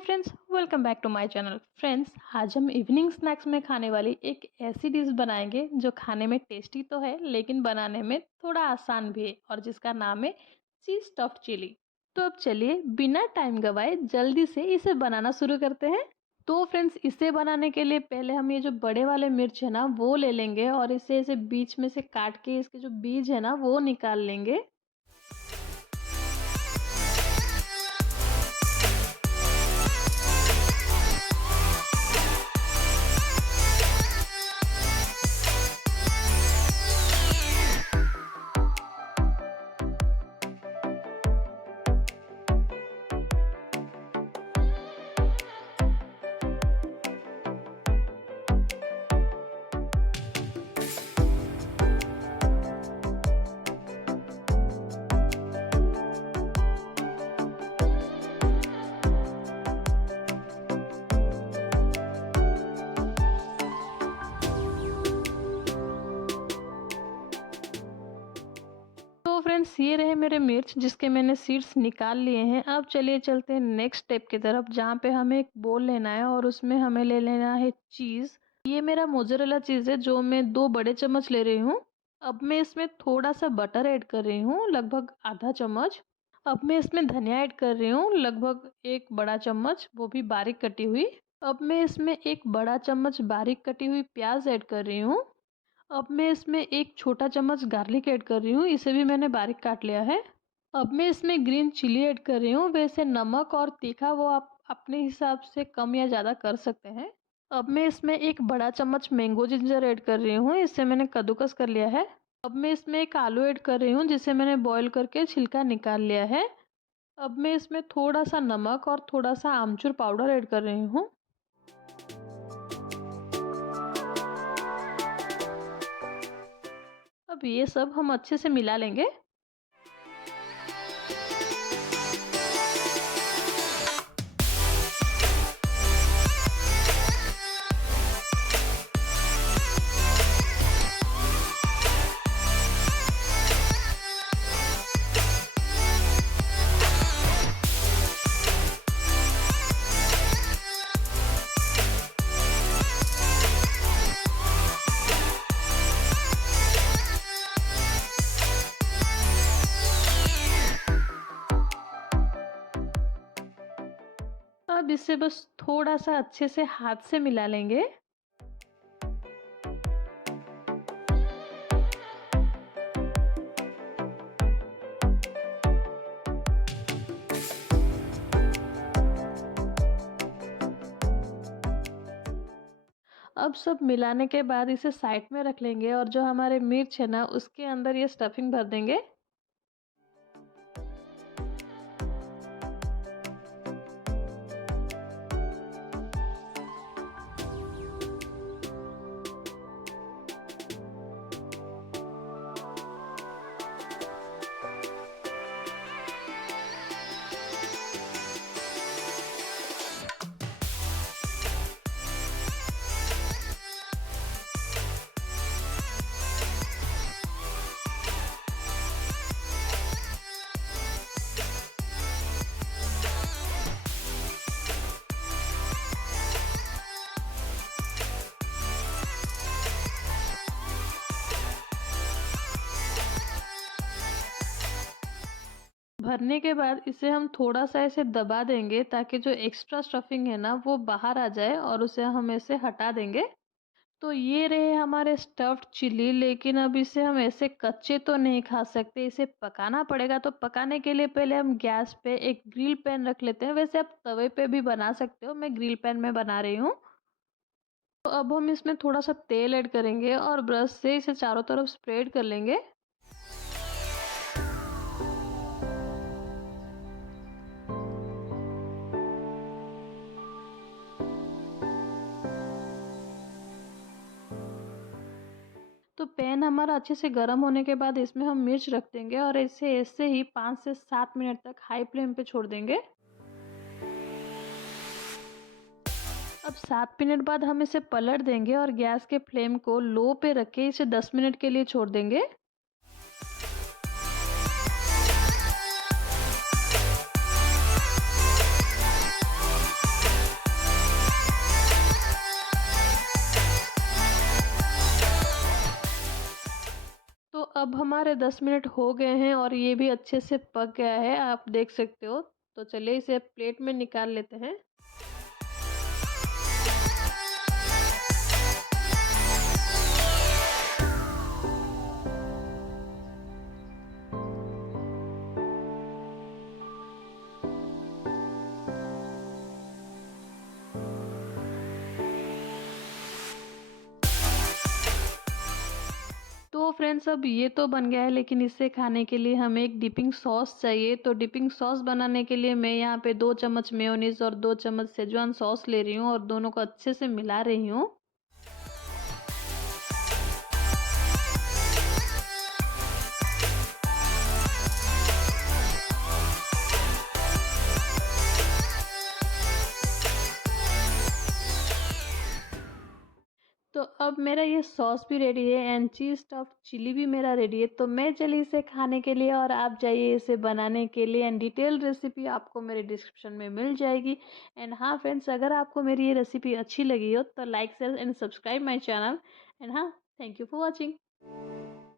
Friends, welcome back to my channel. Friends, आज हम evening snacks में खाने वाली एक ऐसी डिश बनाएंगे जो खाने में टेस्टी तो है लेकिन बनाने में थोड़ा आसान भी है और जिसका नाम है चीज स्टफ्ड चिली। तो अब चलिए बिना टाइम गवाए जल्दी से इसे बनाना शुरू करते हैं। तो फ्रेंड्स, इसे बनाने के लिए पहले हम ये जो बड़े वाले मिर्च है ना वो ले लेंगे और इसे ऐसे बीच में से काट के इसके जो बीज है ना वो निकाल लेंगे। तो फ्रेंड्स, ये रहे मेरे मिर्च जिसके मैंने सीड्स निकाल लिए हैं। अब चलिए चलते हैं नेक्स्ट स्टेप की तरफ, जहाँ पे हमें एक बोल लेना है और उसमें हमें ले लेना है चीज़। ये मेरा मोज़रेला चीज़ है जो मैं 2 बड़े चम्मच ले रही हूँ। अब मैं इसमें थोड़ा सा बटर ऐड कर रही हूँ, लगभग आधा चम्मच। अब मैं इसमें धनिया ऐड कर रही हूँ, लगभग 1 बड़ा चम्मच, वो भी बारीक कटी हुई। अब मैं इसमें 1 बड़ा चम्मच बारीक कटी हुई प्याज ऐड कर रही हूँ। अब मैं इसमें 1 छोटा चम्मच गार्लिक ऐड कर रही हूँ, इसे भी मैंने बारीक काट लिया है। अब मैं इसमें ग्रीन चिली ऐड कर रही हूँ। वैसे नमक और तीखा वो आप अपने हिसाब से कम या ज़्यादा कर सकते हैं। अब मैं इसमें 1 बड़ा चम्मच मैंगो जिंजर ऐड कर रही हूँ, इसे मैंने कद्दूकस कर लिया है। अब मैं इसमें 1 आलू ऐड कर रही हूँ जिसे मैंने बॉईल करके छिलका निकाल लिया है। अब मैं इसमें थोड़ा सा नमक और थोड़ा सा आमचूर पाउडर ऐड कर रही हूँ। अब ये सब हम अच्छे से मिला लेंगे। अब इसे बस थोड़ा सा अच्छे से हाथ से मिला लेंगे। अब सब मिलाने के बाद इसे साइड में रख लेंगे और जो हमारे मिर्च है ना उसके अंदर ये स्टफिंग भर देंगे। भरने के बाद इसे हम थोड़ा सा ऐसे दबा देंगे ताकि जो एक्स्ट्रा स्टफिंग है ना वो बाहर आ जाए और उसे हम ऐसे हटा देंगे। तो ये रहे हमारे स्टफ्ड चिली, लेकिन अब इसे हम ऐसे कच्चे तो नहीं खा सकते, इसे पकाना पड़ेगा। तो पकाने के लिए पहले हम गैस पे एक ग्रिल पैन रख लेते हैं। वैसे आप तवे पे भी बना सकते हो, मैं ग्रिल पैन में बना रही हूँ। तो अब हम इसमें थोड़ा सा तेल ऐड करेंगे और ब्रश से इसे चारों तरफ स्प्रेड कर लेंगे। तो पैन हमारा अच्छे से गर्म होने के बाद इसमें हम मिर्च रख देंगे और इसे ऐसे ही 5 से 7 मिनट तक हाई फ्लेम पे छोड़ देंगे। अब 7 मिनट बाद हम इसे पलट देंगे और गैस के फ्लेम को लो पे रख के इसे 10 मिनट के लिए छोड़ देंगे। अब हमारे 10 मिनट हो गए हैं और ये भी अच्छे से पक गया है, आप देख सकते हो। तो चलिए इसे प्लेट में निकाल लेते हैं। तो फ्रेंड्स अब ये तो बन गया है, लेकिन इसे खाने के लिए हमें एक डिपिंग सॉस चाहिए। तो डिपिंग सॉस बनाने के लिए मैं यहाँ पे 2 चम्मच मेयोनीज़ और 2 चम्मच शेज़वान सॉस ले रही हूँ और दोनों को अच्छे से मिला रही हूँ। तो अब मेरा ये सॉस भी रेडी है एंड चीज़ स्टफ्ड चिली भी मेरा रेडी है। तो मैं चली इसे खाने के लिए और आप जाइए इसे बनाने के लिए एंड डिटेल रेसिपी आपको मेरे डिस्क्रिप्शन में मिल जाएगी। एंड हाँ फ्रेंड्स, अगर आपको मेरी ये रेसिपी अच्छी लगी हो तो like share and subscribe my channel. And हाँ, थैंक यू फॉर वॉचिंग।